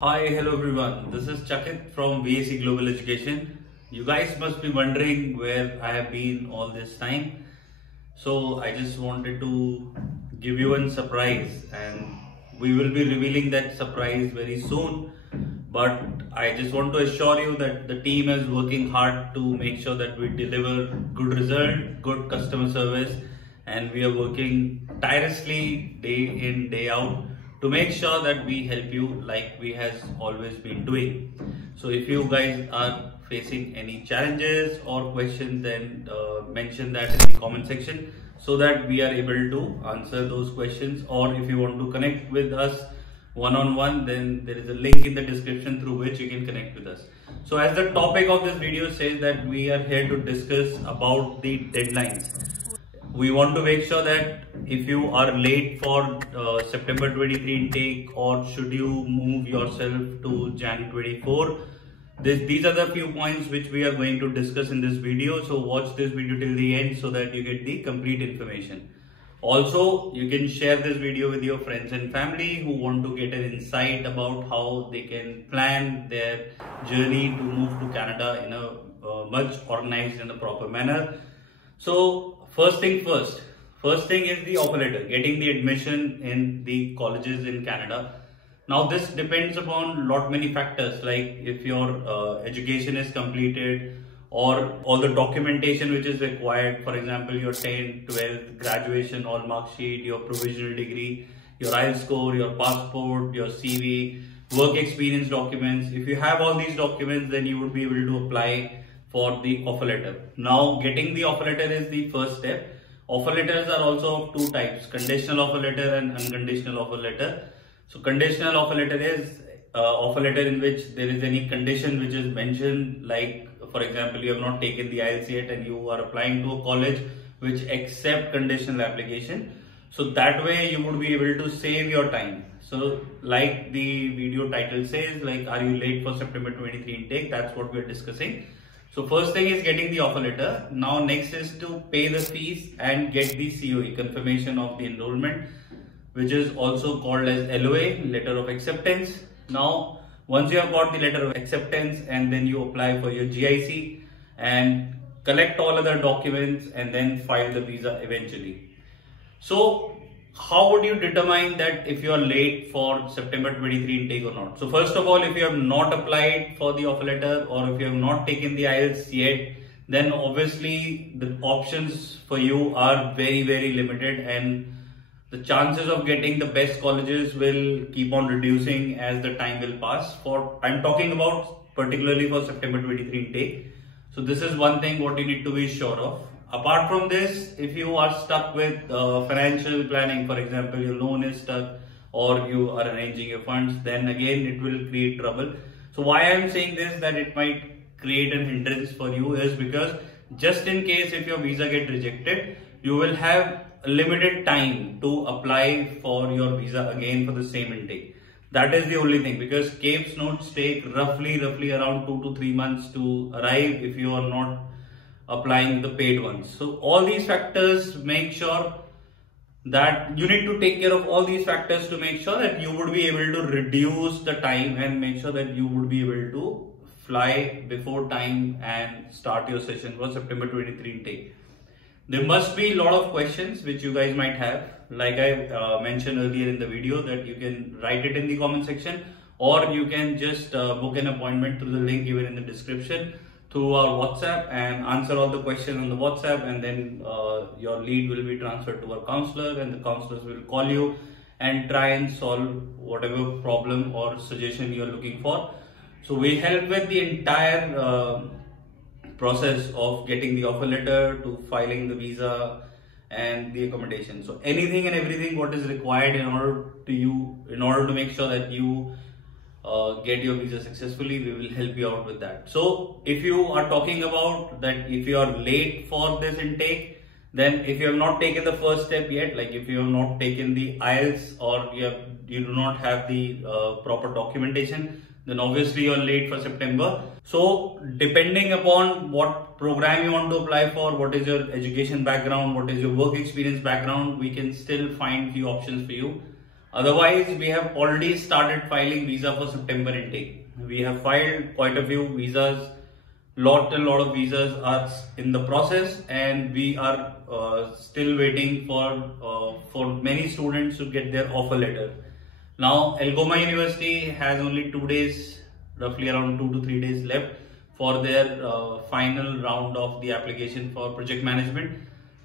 Hi, hello everyone. This is Chakit from VAC Global Education. You guys must be wondering where I have been all this time. So I just wanted to give you a surprise, and we will be revealing that surprise very soon. But I just want to assure you that the team is working hard to make sure that we deliver good result, good customer service, and we are working tirelessly day in, day out to make sure that we help you like we has always been doing. So if you guys are facing any challenges or questions, then mention that in the comment section so that we are able to answer those questions. Or if you want to connect with us one-on-one, then there is a link in the description through which you can connect with us. So as the topic of this video says, that we are here to discuss about the deadlines. We want to make sure that if you are late for September 23 intake, or should you move yourself to Jan 24, these are the few points which we are going to discuss in this video. So watch this video till the end so that you get the complete information. Also, you can share this video with your friends and family who want to get an insight about how they can plan their journey to move to Canada in a much organized and a proper manner. So first thing is the offer letter, getting the admission in the colleges in Canada. Now this depends upon many factors, like if your education is completed, or all the documentation which is required. For example, your 10th, 12th, graduation, all mark sheet, your provisional degree, your IELTS score, your passport, your CV, work experience documents. If you have all these documents, then you would be able to apply for the offer letter. Now getting the offer letter is the first step. Offer letters are also of two types: conditional offer letter and unconditional offer letter. So conditional offer letter is offer letter in which there is any condition which is mentioned, like for example, you have not taken the IELTS yet and you are applying to a college which accept conditional application. So that way you would be able to save your time. So like the video title says, like, are you late for September 23 intake? That's what we are discussing. So first thing is getting the offer letter. Now next is to pay the fees and get the COE, confirmation of the enrollment, which is also called as LOA, letter of acceptance. Now once you have got the letter of acceptance, and then you apply for your GIC and collect all other documents and then file the visa eventually. So how would you determine that if you are late for September 23 intake or not? So first of all, if you have not applied for the offer letter, or if you have not taken the IELTS yet, then obviously the options for you are very, very limited, and the chances of getting the best colleges will keep on reducing as the time will pass. I'm talking about particularly for September 23 intake. So this is one thing what you need to be sure of. Apart from this, if you are stuck with financial planning, for example, your loan is stuck or you are arranging your funds, then again it will create trouble. So why I am saying this, that it might create an hindrance for you, is because just in case if your visa get rejected, you will have limited time to apply for your visa again for the same intake. That is the only thing, because CAPES notes take roughly around 2 to 3 months to arrive if you are not applying the paid ones. So all these factors, make sure that you need to take care of all these factors to make sure that you would be able to reduce the time and make sure that you would be able to fly before time and start your session for September 23 intake. There must be a lot of questions which you guys might have. Like I mentioned earlier in the video, that you can write it in the comment section, or you can just book an appointment through the link given in the description through our WhatsApp and answer all the questions on the WhatsApp, and then your lead will be transferred to our counselor, and the counselors will call you and try and solve whatever problem or suggestion you are looking for. So we help with the entire process of getting the offer letter to filing the visa and the accommodation. So anything and everything what is required in order to make sure that you get your visa successfully, we will help you out with that. So if you are talking about that, if you are late for this intake, then if you have not taken the first step yet, like if you have not taken the IELTS, or you do not have the proper documentation, then obviously you are late for September. So depending upon what program you want to apply for, what is your education background, what is your work experience background, we can still find few options for you. Otherwise, we have already started filing visa for September intake. We have filed quite a few visas. A lot of visas are in the process, and we are still waiting for many students to get their offer letter. Now, Algoma University has only 2 days, roughly around 2 to 3 days left for their final round of the application for project management.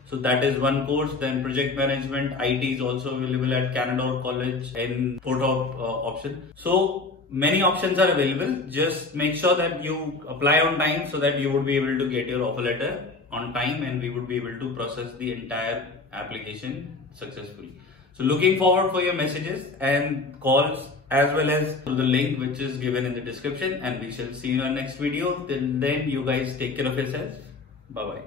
So that is one course. Then project management IT is also available at Canada College in Port of option. So many options are available. Just make sure that you apply on time so that you would be able to get your offer letter on time, and we would be able to process the entire application successfully. So looking forward for your messages and calls, as well as through the link which is given in the description, and we shall see you in our next video. Till then, you guys take care of yourselves. Bye bye.